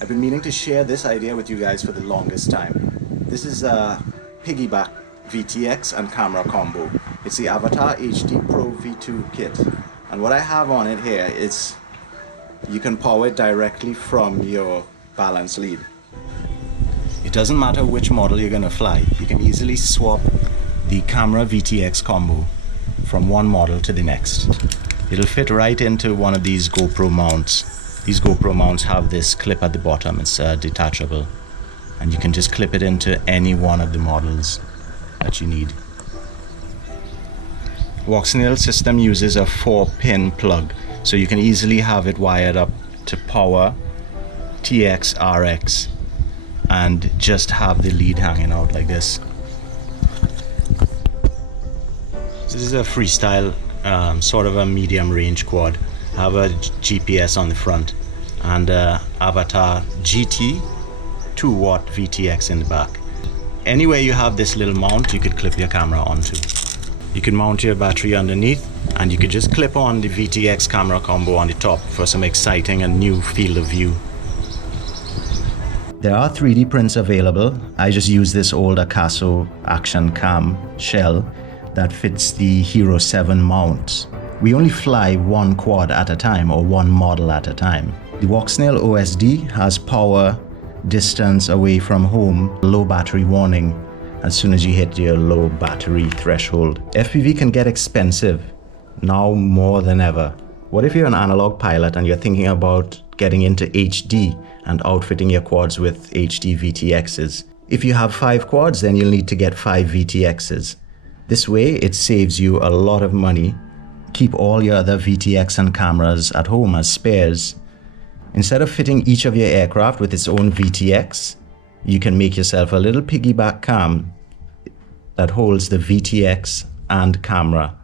I've been meaning to share this idea with you guys for the longest time. This is a piggyback VTX and camera combo. It's the Avatar HD Pro V2 kit. And what I have on it here is you can power it directly from your balance lead. It doesn't matter which model you're going to fly. You can easily swap the camera VTX combo from one model to the next. It'll fit right into one of these GoPro mounts. These GoPro mounts have this clip at the bottom. It's detachable, and you can just clip it into any one of the models that you need. Walksnail system uses a 4-pin plug, so you can easily have it wired up to power, TX, RX, and just have the lead hanging out like this. This is a freestyle, sort of a medium range quad. I have a GPS on the front and Avatar GT 2-watt VTX in the back. Anywhere you have this little mount, you could clip your camera onto. You can mount your battery underneath, and you could just clip on the VTX camera combo on the top for some exciting and new field of view. There are 3D prints available. I just use this old Acaso Action Cam shell that fits the Hero 7 mount. We only fly one quad at a time, or one model at a time. The Walksnail OSD has power, distance away from home, low battery warning as soon as you hit your low battery threshold. FPV can get expensive, now more than ever. What if you're an analog pilot and you're thinking about getting into HD and outfitting your quads with HD VTXs? If you have 5 quads, then you'll need to get 5 VTXs. This way, it saves you a lot of money. Keep all your other VTX and cameras at home as spares. Instead of fitting each of your aircraft with its own VTX, you can make yourself a little piggyback cam that holds the VTX and camera